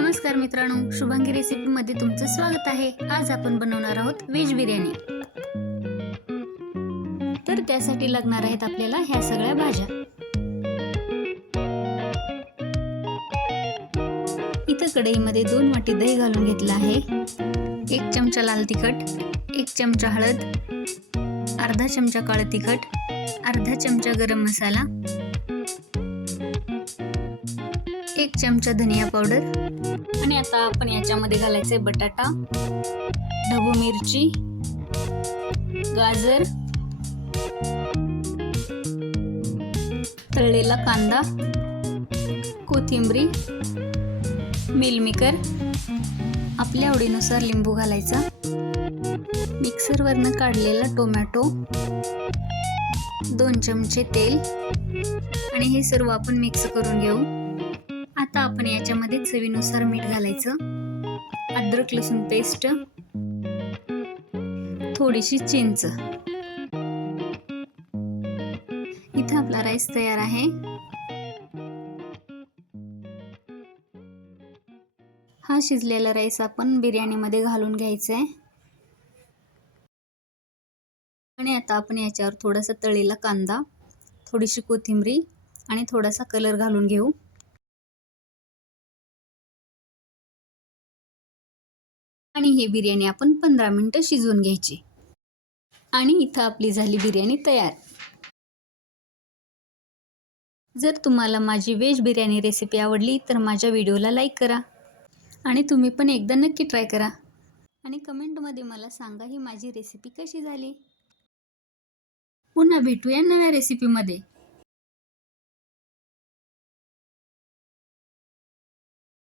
नमस्कार मित्रांनो, शुभांगी रेसिपीमध्ये तुमचं स्वागत आहे। आज आपण बनवणार आहोत व्हेज बिर्याणी। तर त्यासाठी लागणार आहेत आपल्याला ह्या सगळ्या भाज्या। इथे कढईमध्ये 2 वाटी दही घालून घेतलं आहे। 1 चमचा लाल तिखट, 1 चमचा हळद, अर्धा चमचा काळं तिखट, अर्धा चमचा गरम मसाला, 1 चमचा धनिया पावडर आणि आता आपण याच्यामध्ये घालायचे बटाटा, ढबू मिरची, गाजर, तळलेला कांदा, कोथिंबीर, मिलमेकर, आपल्या आवडीनुसार लिंबू घालायचा, मिक्सरवरनं काढलेला टोमॅटो, 2 चमचे तेल आणि हे सर्व आपण मिक्स करून घेऊ। आता आपण याच्यामध्ये चवीनुसार मीठ घालायचं, अद्रक लसूण पेस्ट, थोडीशी चिंच। इथे आपला राईस तयार आहे। हा शिजलेला राईस आपण बिर्याणीमध्ये घालून घ्यायचा आहे आणि आता आपण याच्यावर थोडासा तळलेला कांदा, थोडीशी कोथिंबीर आणि थोडासा कलर घालून घेऊ। आणि ही बिर्याणी आपण 15 मिनिटं शिजवून घ्यायची। आणि इथं आपली झाली बिर्याणी तयार। जर तुम्हाला माझी व्हेज बिर्याणी रेसिपी आवडली तर माझ्या व्हिडिओला लाईक करा आणि तुम्ही पण एकदा नक्की ट्राय करा आणि कमेंटमध्ये मला सांगा ही माझी रेसिपी कशी झाली। पुन्हा भेटूया नव्या रेसिपीमध्ये।